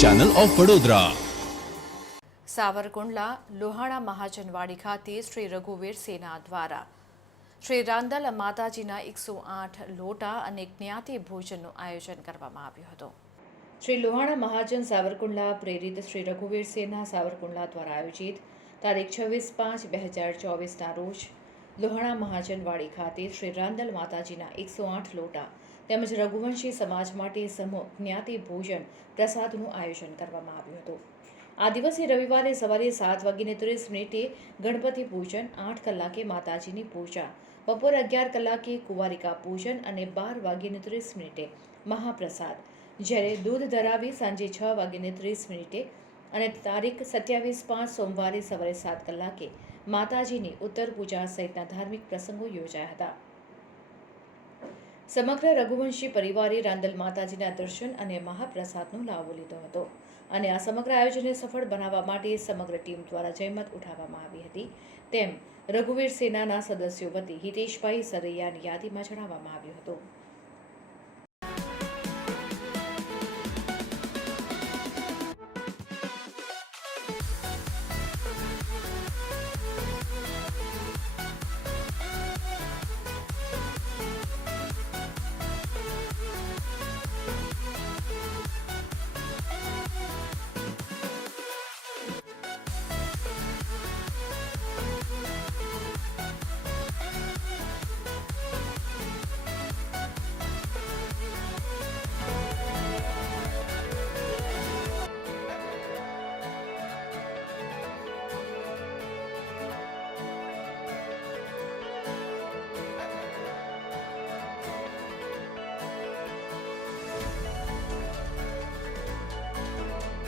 Channel of Vadodara. Savarkundla Lohana Mahajanwadi ખાતે શ્રી રઘુવીર સેના દ્વારા શ્રી રાંદલ માતાજીના 108 લોટા અને જ્ઞાતિ ભોજનનું આયોજન કરવામાં આવ્યું હતું। શ્રી લોહાણા મહાજન સાવરકુંડલા પ્રેરિત શ્રી રઘુવીર સેના સાવરકુંડલા દ્વારા આયોજિત તારીખ 26/5/2024ના રોજ લોહાણા મહાજનવાડી ખાતે શ્રી રાંદલ માતાજીના 108 લોટા તેમજ રઘુવંશી સમાજ માટે સમૂહ જ્ઞાતિ ભોજન પ્રસાદનું આયોજન કરવામાં આવ્યું હતું। આ દિવસે રવિવારે સવારે 7:30 ગણપતિ પૂજન, 8 કલાકે માતાજીની પૂજા, બપોરે 11 કલાકે કુંવારિકા પૂજન અને 12:30 મહાપ્રસાદ, જ્યારે દૂધ ધરાવી સાંજે 6:30 અને તારીખ 27/5 સોમવારે સવારે 7 કલાકે માતાજીની ઉત્તર પૂજા સહિતના ધાર્મિક પ્રસંગો યોજાયા હતા। સમગ્ર રઘુવંશી પરિવારે રાંદલ માતાજીના દર્શન અને મહાપ્રસાદનો લાભ લીધો હતો અને આ સમગ્ર આયોજનને સફળ બનાવવા માટે સમગ્ર ટીમ દ્વારા જહેમત ઉઠાવવામાં આવી હતી તેમ રઘુવીર સેનાના સદસ્યો વતી હિતેશભાઈ સરૈયાની યાદીમાં જણાવવામાં આવ્યું હતું।